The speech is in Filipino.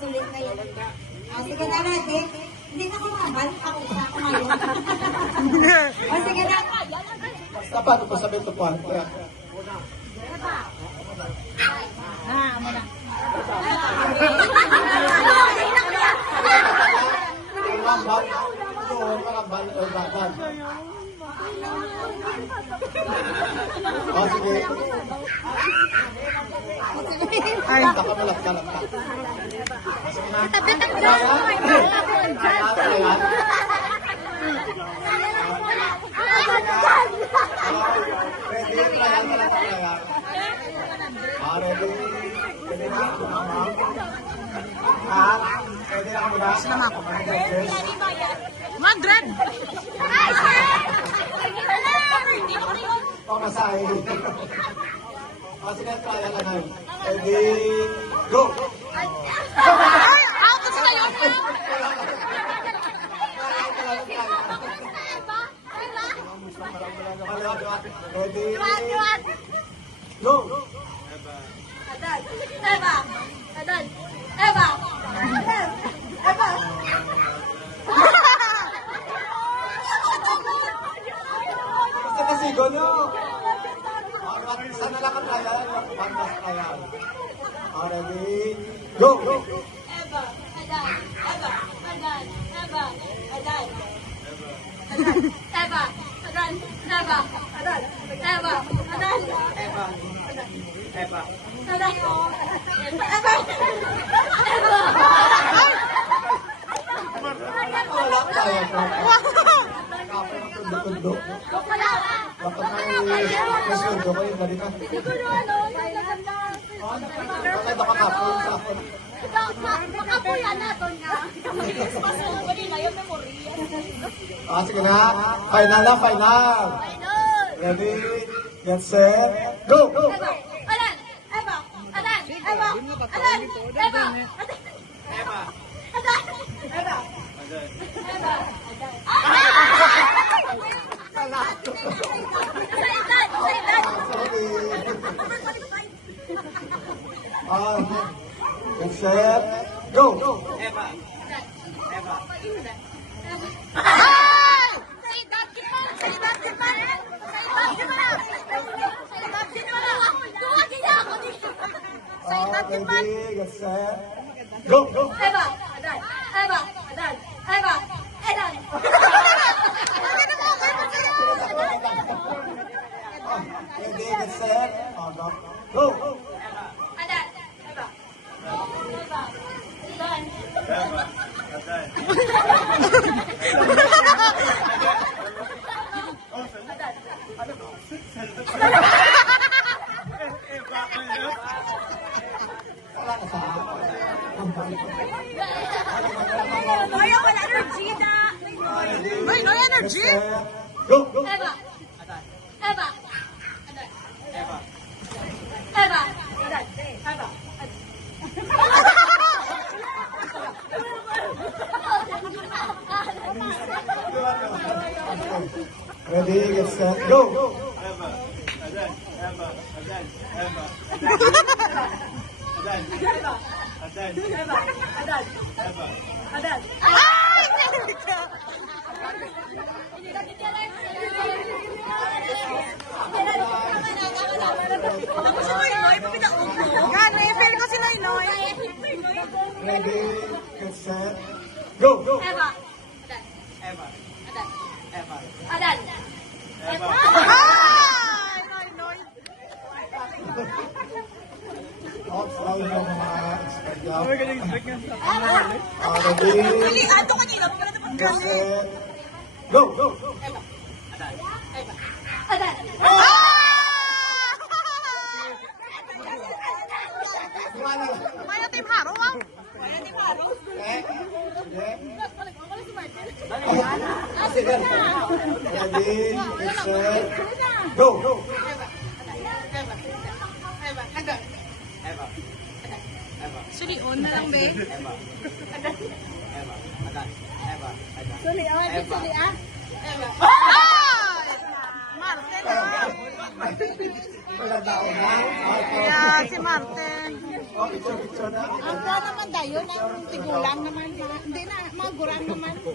Sulit kayo. Sige na natin. Hindi na kumabal. Ako ngayon. Sige na. Basta paano pa sabihin ito po? Muna. Oh, sige. Ay, nakamalak. Tabi-tabi lang. Madrid! Pamasahe. Sige, kaya ka na. Ready, go! Ay! Out sa yun na! Ready, go! Basta kasi go nyo! Sana lang ang kaya, pandas kaya. Ready, go! Wala kaya ko. Kapag ang tundo-tundo. Dapat may sweldo ko yung balikan. Bakit baka kapon sa ako? Sige na. Final na, final. Ready, get set, go! Get set, go! Ready, get set, go! Ready, get set, go! No energy? Go! Ready, get set, go! Ay! Adan. Ay! Noy, Noy. Ops, lalo yung mga Instagram. Galing strike nga sa Ready, ato kanina. Pagkala naman get set, go! Adan. Maya team haro ah. Sige. Ready, get set, go! Suli, on na lang, be. Suli, suli ah. Ay! Marten ah. Wala tao na. Yan, si Marten. Oh, picture na. Ang naman dayo na yung tigulang naman. Hindi na, mga gurang naman.